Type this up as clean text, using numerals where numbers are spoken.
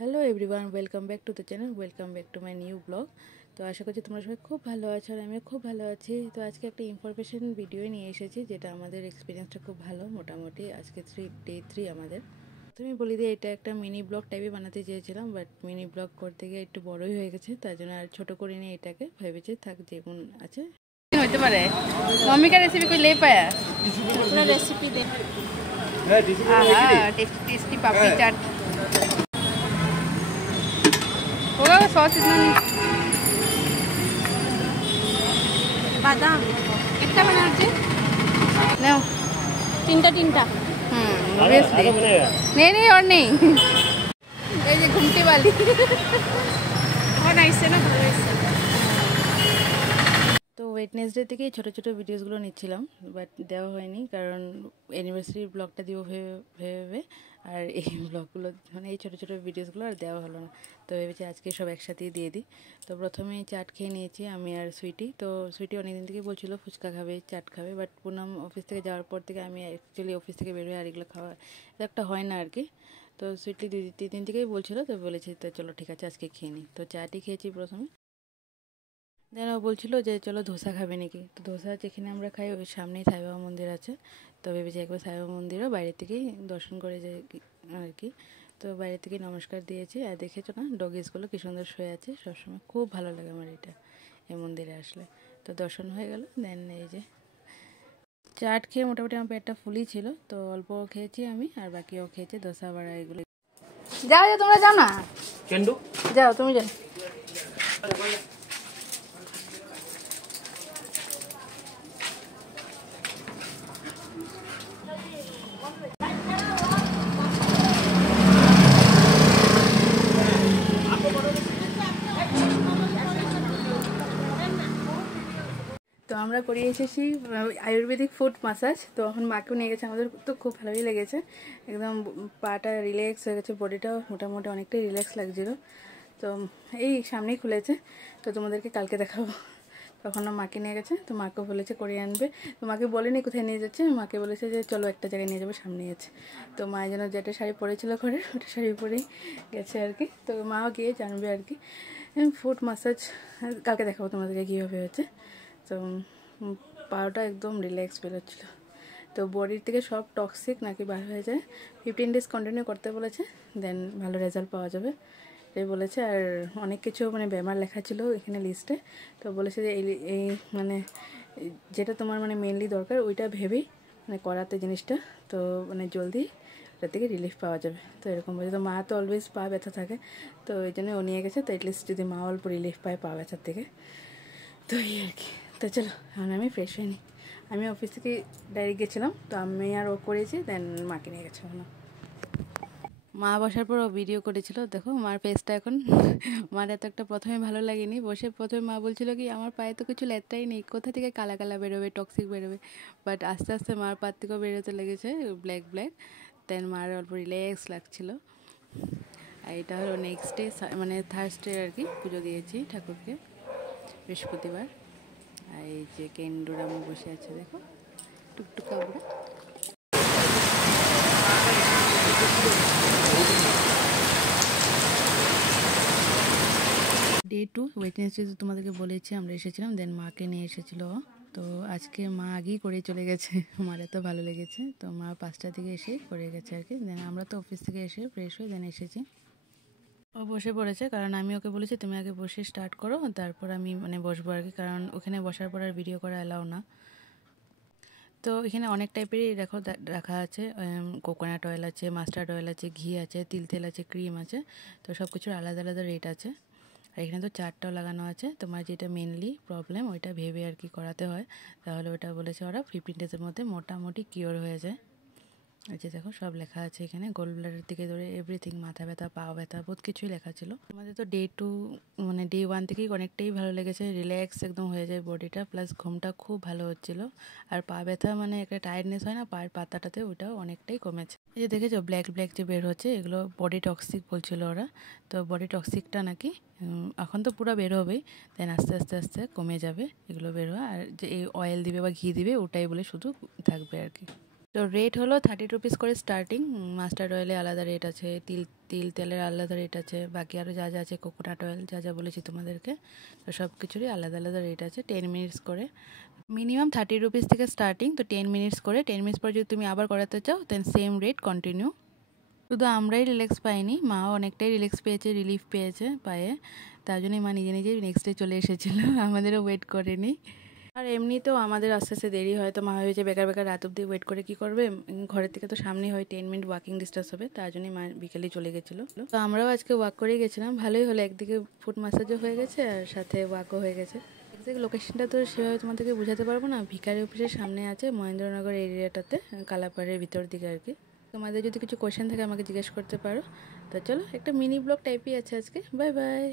Hello everyone, welcome back to the channel, welcome back to my new blog. তো আশা করছি তোমরা সবাই খুব ভালো আছো আর আমিও খুব ভালো আছি। তো আজকে একটা ইনফরমেশন ভিডিও নিয়ে এসেছি, যেটা আমাদের এক্সপিরিয়েন্সটা খুব ভালো। মোটামুটি আজকে ডে 3 আমাদের। তুমি বলি দিয়ে এটা একটা মিনি ব্লগ টাইপে বানাতে চেয়েছিলাম, বাট মিনি ব্লগ করতে গিয়ে একটু বড়ই হয়ে গেছে, তার জন্য আর ছোটো করে নিয়ে এটাকে ভেবেছি থাক যেমন আছে হতে পারে। मम्मी का रेसिपी कोई ले पाया? अपना रेसिपी दे। टेस्टी पापड़ी चाट होगा। वो सॉस इतना नहीं, बादाम कितना बना चाहिए? तीनटा ऑब्वियसली नहीं और नहीं। ये जो घुमटी वाली और नाइस है ना, भालो है। তো ওয়েডনেসডে থেকেই ছোটো ছোটো ভিডিওসগুলো নিচ্ছিলাম, বাট দেওয়া হয়নি কারণ অ্যানিভার্সারি ব্লগটা দিব ভেবে আর এই ব্লগগুলো মানে এই ছোটো ছোটো ভিডিওসগুলো আর দেওয়া হলো না। তো ভেবেছি আজকে সব একসাথেই দিয়ে দিই। তো প্রথমে চাট খেয়ে নিয়েছি আমি আর সুইটি। তো সুইটি অনেকদিন থেকে বলছিল ফুচকা খাবে, চাট খাবে, বাট পুনাম অফিস থেকে যাওয়ার পর থেকে আমি অ্যাকচুয়ালি অফিস থেকে বের হয়ে আর এগুলো খাওয়া এটা একটা হয় না আর কি। তো সুইটি 2-3 দিন থেকেই বলছিল, তো বলেছি তো চলো ঠিক আছে আজকে খেয়ে নিই। তো চাটই খেয়েছি প্রথমে। দেন ও বলছিল যে চলো ধোসা খাবে নাকি। তো ধোসা যেখানে আমরা খাই ওই সামনেই সাইবাবা মন্দির আছে। তো ভেবেছি একবার সাইবাবা মন্দিরও বাইরে থেকেই দর্শন করে যাই আর কি। তো বাইরে থেকে নমস্কার দিয়েছি। আর দেখেছো না ডগিসগুলো কী সুন্দর শুয়ে আছে, সবসময় খুব ভালো লাগে আমার এটা এই মন্দিরে আসলে। তো দর্শন হয়ে গেল। দেন এই যে চাট খেয়ে মোটামুটি আমার পেটটা ফুলই ছিল, তো অল্প খেয়েছি আমি আর বাকিও খেয়েছে ধোসা বাড়া এগুলো। যাও যাও তোমরা যাও না, যাও তুমি যাও। তো আমরা করিয়ে এসেছি আয়ুর্বেদিক ফুড মাসাজ। তো এখন মাকেও নিয়ে গেছে, আমাদের তো খুব ভালোই লেগেছে। একদম পাটা রিল্যাক্স হয়ে গেছে, বডিটাও মোটামুটি অনেকটাই রিল্যাক্স লাগছিল। তো এই সামনেই খুলেছে, তো তোমাদেরকে কালকে দেখাবো। তখনও মাকে নিয়ে গেছে, তো মাকেও বলেছে করিয়ে আনবে। তো মাকে বলেনি কোথায় নিয়ে যাচ্ছে, মাকে বলেছে যে চলো একটা জায়গায় নিয়ে যাবো, সামনে গেছে। তো মা যেন যেটা শাড়ি পরেছিল ঘরে ওটা শাড়ি পরেই গেছে আর কি। তো মাও গিয়ে জানবে আর কি। ফুড মাসাজ কালকে দেখাবো তোমাদেরকে কীভাবে হয়েছে। তো পাটা একদম রিল্যাক্স বেরোচ্ছিলো। তো বডির থেকে সব টক্সিক নাকি বার হয়ে যায়। 15 ডেজ কন্টিনিউ করতে বলেছে, দেন ভালো রেজাল্ট পাওয়া যাবে এটাই বলেছে। আর অনেক কিছু মানে বেমার লেখা ছিল এখানে লিস্টে। তো বলেছে যে এই মানে যেটা তোমার মানে মেনলি দরকার ওইটা ভেবেই মানে করাতে জিনিসটা, তো মানে জলদি ওটা থেকে রিলিফ পাওয়া যাবে। তো এরকম বলছে। তো মা তো অলওয়েজ পা ব্যথা থাকে, তো এই জন্য ও নিয়ে গেছে। তো এটলিস্ট যদি মা অল্প রিলিফ পায় পা ব্যথার থেকে, তো এই আর কি। তো চলো এখন আমি ফ্রেশ হয়ে নিই। আমি অফিস থেকে ডাইরেক্ট গেছিলাম, তো আমি আর ও করেছি, দেন মাকে নিয়ে গেছে। ওখানে মা বসার পর ও ভিডিও করেছিল, দেখো মার ফেসটা এখন। মার এত একটা প্রথমে ভালো লাগেনি। বসে প্রথমে মা বলছিল কি আমার পায়ে তো কিছু লেত্রাই নেই, কোথা থেকে কালা কালা বেরোবে, টক্সিক বেরোবে। বাট আস্তে আস্তে মার পা থেকেও বেরোতে লেগেছে ব্ল্যাক ব্ল্যাক। দেন মার অল্প রিল্যাক্স লাগছিলো। আর এটা হলো নেক্সট ডে, মানে থার্সডে আর কি, পুজো দিয়েছি ঠাকুরকে বৃহস্পতিবার। আর এই যে কেন্ডুরামও বসে আছে দেখো, টুকটুকা বুড়া। ডে 2 ওয়েডনেসডে তো তোমাদেরকে বলেছি আমরা এসেছিলাম, দেন মাকে নিয়ে এসেছিলো। তো আজকে মা আগেই করে চলে গেছে, আমার এত ভালো লেগেছে। তো মা 5টার দিকে এসে করে গেছে আর কি। দেন আমরা তো অফিস থেকে এসে ফ্রেশ হয়ে দেন এসেছি। ও বসে পড়েছে, কারণ আমি ওকে বলেছি তুমি আগে বসে স্টার্ট করো, তারপর আমি মানে বসবো আর কি, কারণ ওখানে বসার পর আর ভিডিও করা অ্যালাউ না। তো এখানে অনেক টাইপেরই রাখা আছে, কোকোনাট অয়েল আছে, মাস্টার্ড অয়েল আছে, ঘি আছে, তিল তেল আছে, ক্রিম আছে। তো সব কিছুর আলাদা আলাদা রেট আছে। আর এখানে তো চারটাও লাগানো আছে। তোমার যেটা মেনলি প্রবলেম ওইটা ভেবে আর কি করাতে হয়, তাহলে ওটা বলেছে ওরা 15 ডেজের মধ্যে মোটামুটি কিওর হয়ে যায়। আচ্ছা দেখো সব লেখা আছে এখানে, গোল্ড ব্লাডার থেকে ধরে এভরিথিং, মাথা ব্যথা, পাও ব্যথা, বহুত কিছুই লেখা ছিল। আমাদের তো ডে 2 মানে ডে 1 থেকেই অনেকটাই ভালো লেগেছে, রিল্যাক্স একদম হয়ে যায় বডিটা, প্লাস ঘুমটা খুব ভালো হচ্ছিল। আর পা ব্যথা মানে একটা টায়ার্ডনেস হয় না পায়ের পাতাটাতে, ওটাও অনেকটাই কমেছে। এই যে দেখেছো ব্ল্যাক ব্ল্যাক যে বের হচ্ছে, এগুলো বডি টক্সিক বলছিল ওরা। তো বডি টক্সিকটা নাকি এখন তো পুরো বের হবেই, দেন আস্তে আস্তে আস্তে কমে যাবে এগুলো বের হওয়া। আর যে এই অয়েল দিবে বা ঘি দিবে ওটাই বলে শুধু থাকবে আর কি। তো রেট হলো 30 রুপিস করে স্টার্টিং। মাস্টার্ড অয়েলে আলাদা রেট আছে, তেলের আলাদা রেট আছে, বাকি আরও যা যা আছে কোকোনাট অয়েল যা যা বলেছি তোমাদেরকে, তো সব কিছুরই আলাদা আলাদা রেট আছে। 10 মিনিটস করে, মিনিমাম 30 রুপিস থেকে স্টার্টিং। তো 10 মিনিটস করে, 10 মিনিটস পর যদি তুমি আবার করাতে চাও দেন সেম রেট কন্টিনিউ। শুধু আমরাই রিল্যাক্স পাইনি, মাও অনেকটাই রিল্যাক্স পেয়েছে, রিলিফ পেয়েছে পায়ে, তার জন্যই মা নিজে নিজেই নেক্সট ডে চলে এসেছিলো, আমাদেরও ওয়েট করেনি। আর এমনিতেও আমাদের আস্তে আস্তে দেরি হয়, তো মা ভেবেছে বেকার বেকার রাত অব্দি ওয়েট করে কি করবে, ঘরের থেকে তো সামনেই হয়, 10 মিনিট ওয়াকিং ডিস্টেন্স হবে, তার জন্যই মা বিকেলেই চলে গেছিলো। তো আমরাও আজকে ওয়াক করেই গেছিলাম, ভালোই হলো, একদিকে ফুট ম্যাসাজও হয়ে গেছে আর সাথে ওয়াকও হয়ে গেছে। এক্সাক্ট লোকেশনটা তো সেভাবে তোমাদেরকে বোঝাতে পারবো না, ভিকারি অফিসের সামনে আছে, মহেন্দ্রনগর এরিয়াটাতে, কালাপাড়ের ভিতর দিকে আর কি। তোমাদের যদি কিছু কোয়েশ্চেন থাকে আমাকে জিজ্ঞেস করতে পারো। তো চলো, একটা মিনি ব্লগ টাইপই আছে আজকে। Bye bye.